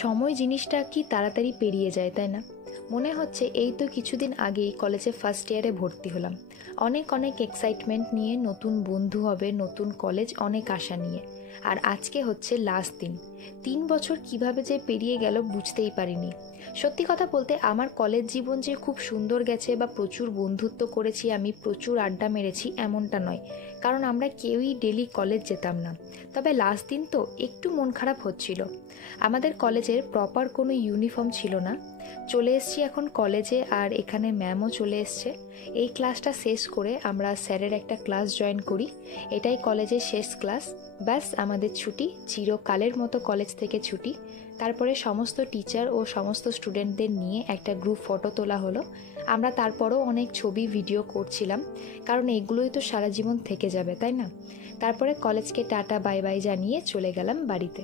সময় জিনিসটা কি তাড়াতাড়ি পেরিয়ে যায়, তাই না? মনে হচ্ছে এই তো কিছুদিন আগেই কলেজে ফার্স্ট ইয়ারে ভর্তি হলাম। অনেক অনেক এক্সাইটমেন্ট নিয়ে, নতুন বন্ধু হবে, নতুন কলেজ, অনেক আশা নিয়ে। আর আজকে হচ্ছে লাস্ট দিন। 3 বছর কিভাবে যে পেরিয়ে গেল বুঝতেই পারিনি। সত্যি কথা বলতে আমার কলেজ জীবন যে খুব সুন্দর গেছে বা প্রচুর বন্ধুত্ব করেছি, আমি প্রচুর আড্ডা মেরেছি এমনটা নয়। কারণ আমরা কেউই ডেলি কলেজ যেতাম না। তবে লাস্ট দিন তো একটু মন খারাপ হচ্ছিল। আমাদের কলেজের প্রপার কোনো ইউনিফর্ম ছিল না। চলে এসেছি এখন কলেজে, আর এখানে ম্যামও চলে এসছে। এই ক্লাসটা শেষ করে আমরা স্যারের একটা ক্লাস জয়েন করি। এটাই কলেজের শেষ ক্লাস। ব্যাস আমাদের ছুটি, চিরকালের মতো কলেজ থেকে ছুটি। তারপরে সমস্ত টিচার ও সমস্ত স্টুডেন্টদের নিয়ে একটা গ্রুপ ফটো তোলা হলো। আমরা তারপরও অনেক ছবি ভিডিও করছিলাম, কারণ এগুলোই তো সারা জীবন থেকে যাবে, তাই না? তারপরে কলেজকে টাটা বাই বাই জানিয়ে চলে গেলাম বাড়িতে।